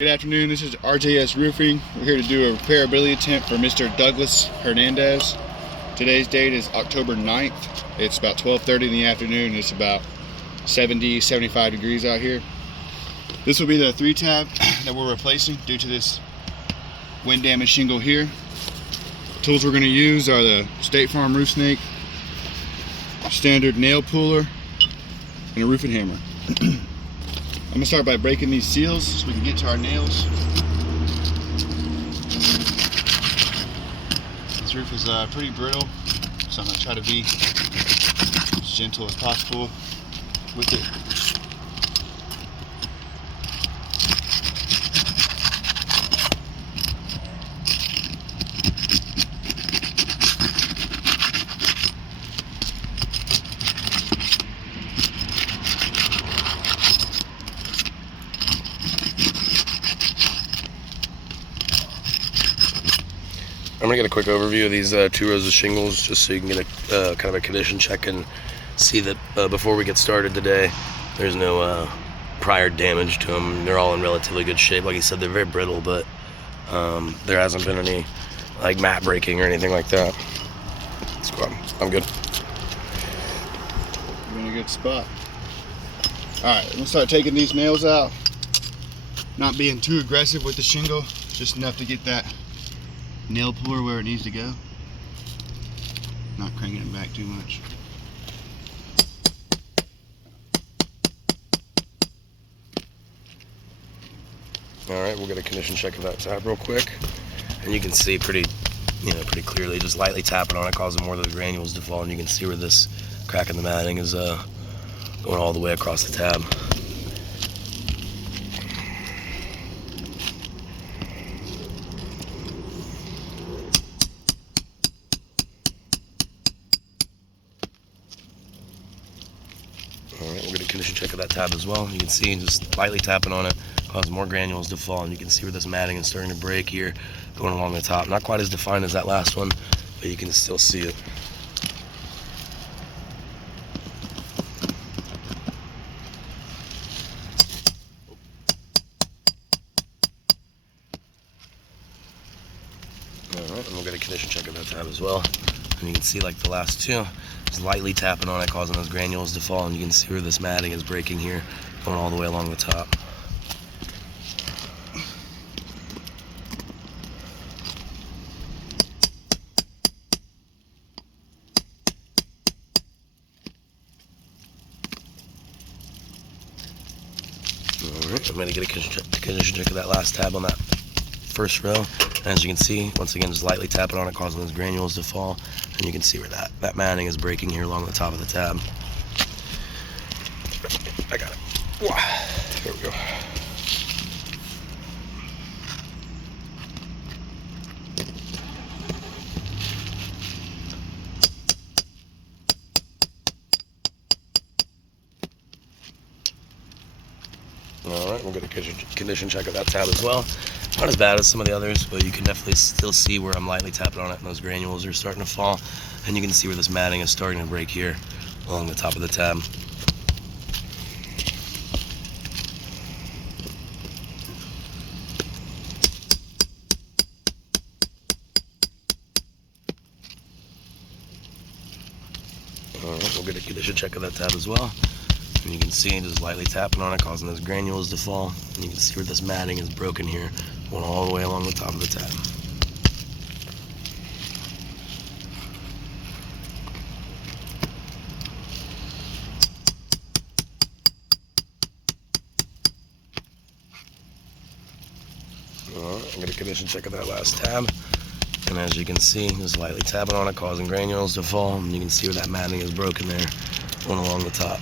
Good afternoon, this is RJS Roofing. We're here to do a repairability attempt for Mr. Douglas Hernandez. Today's date is October 9th. It's about 12:30 in the afternoon. It's about 70, 75 degrees out here. This will be the 3-tab that we're replacing due to this wind damage shingle here. The tools we're going to use are the State Farm Roof Snake, standard nail puller, and a roofing hammer. I'm going to start by breaking these seals so we can get to our nails. This roof is pretty brittle, so I'm going to try to be as gentle as possible with it. I'm going to get a quick overview of these 2 rows of shingles just so you can get a kind of a condition check and see that before we get started today, there's no prior damage to them. They're all in relatively good shape. Like you said, they're very brittle, but there hasn't been any like mat breaking or anything like that. Let's go on. I'm good. You're in a good spot. Alright, I'm going to start taking these nails out. Not being too aggressive with the shingle, just enough to get that nail puller where it needs to go. Not cranking it back too much. Alright, we'll get a condition check of that tab real quick. And you can see pretty clearly, just lightly tapping on it, causing more of those granules to fall, and you can see where this crack in the matting is going all the way across the tab. Alright, we'll get a condition check of that tab as well. You can see just lightly tapping on it causes more granules to fall, and you can see where this matting is starting to break here, going along the top. Not quite as defined as that last one, but you can still see it. Alright, and we'll get a condition check of that tab as well. And you can see, like the last 2, just lightly tapping on it, causing those granules to fall, and you can see where this matting is breaking here, going all the way along the top. Alright, I'm going to get a condition check of that last tab on that first row. And as you can see, once again, just lightly tapping on it, causing those granules to fall. And you can see where that matting is breaking here along the top of the tab. I got it. There we go. Alright, we'll get a condition check of that tab as well. Not as bad as some of the others, but you can definitely still see where I'm lightly tapping on it and those granules are starting to fall. And you can see where this matting is starting to break here along the top of the tab. Alright, we'll get a condition check of that tab as well. And you can see just lightly tapping on it, causing those granules to fall. And you can see where this matting is broken here, going all the way along the top of the tab. Alright, I'm going to condition check of that last tab. And as you can see, just lightly tapping on it, causing granules to fall. And you can see where that matting is broken there, going along the top.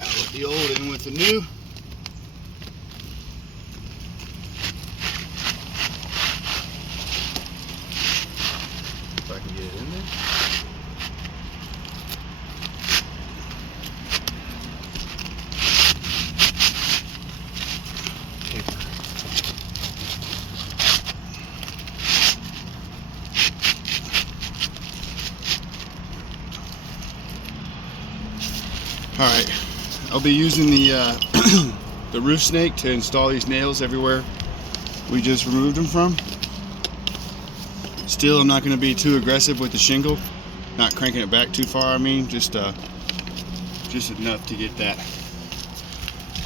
Out with the old, in with the new. If I can get it in there. Alright, I'll be using the the roof snake to install these nails everywhere we just removed them from. Still, I'm not going to be too aggressive with the shingle, not cranking it back too far. I mean, just enough to get that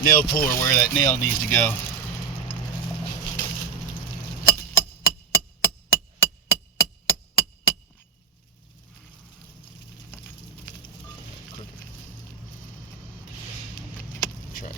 nail puller where that nail needs to go. Try.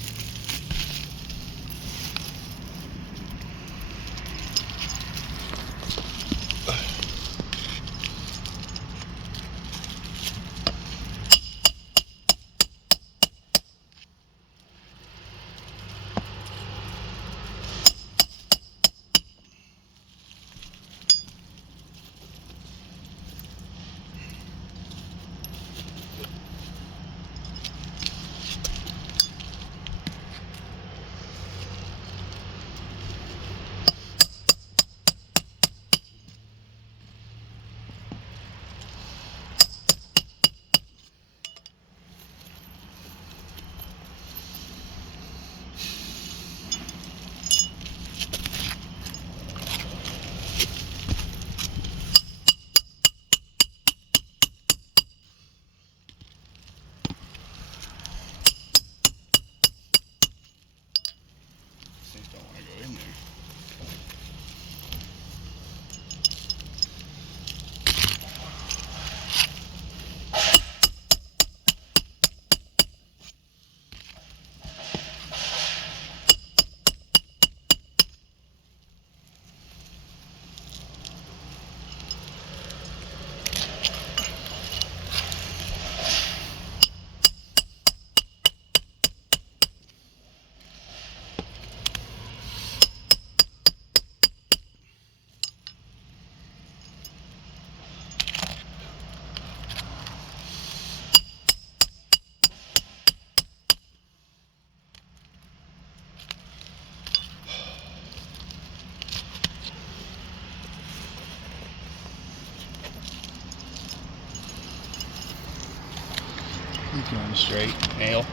Don't want to go in there. He's going straight, nail.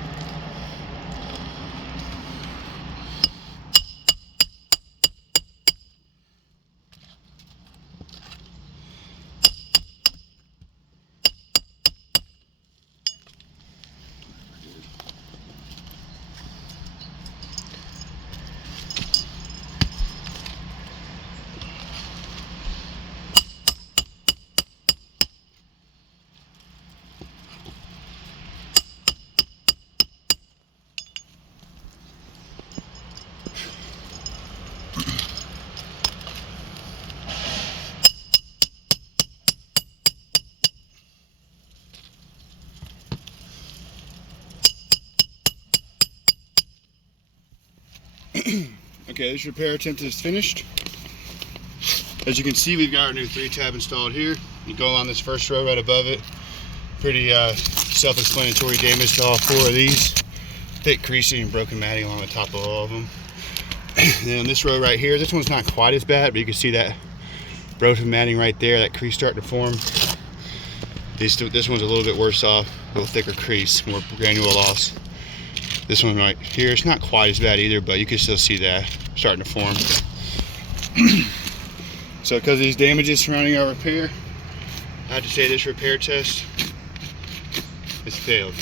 Okay, this repair attempt is finished. As you can see, we've got our new 3-tab installed here. You go on this first row right above it. Pretty self-explanatory damage to all 4 of these. Thick creasing and broken matting along the top of all of them. And then on this row right here, this one's not quite as bad, but you can see that broken matting right there, that crease starting to form. This one's a little bit worse off, a little thicker crease, more granule loss. This one right here, it's not quite as bad either, but you can still see that starting to form. So because of these damages surrounding our repair, I have to say this repair test has failed.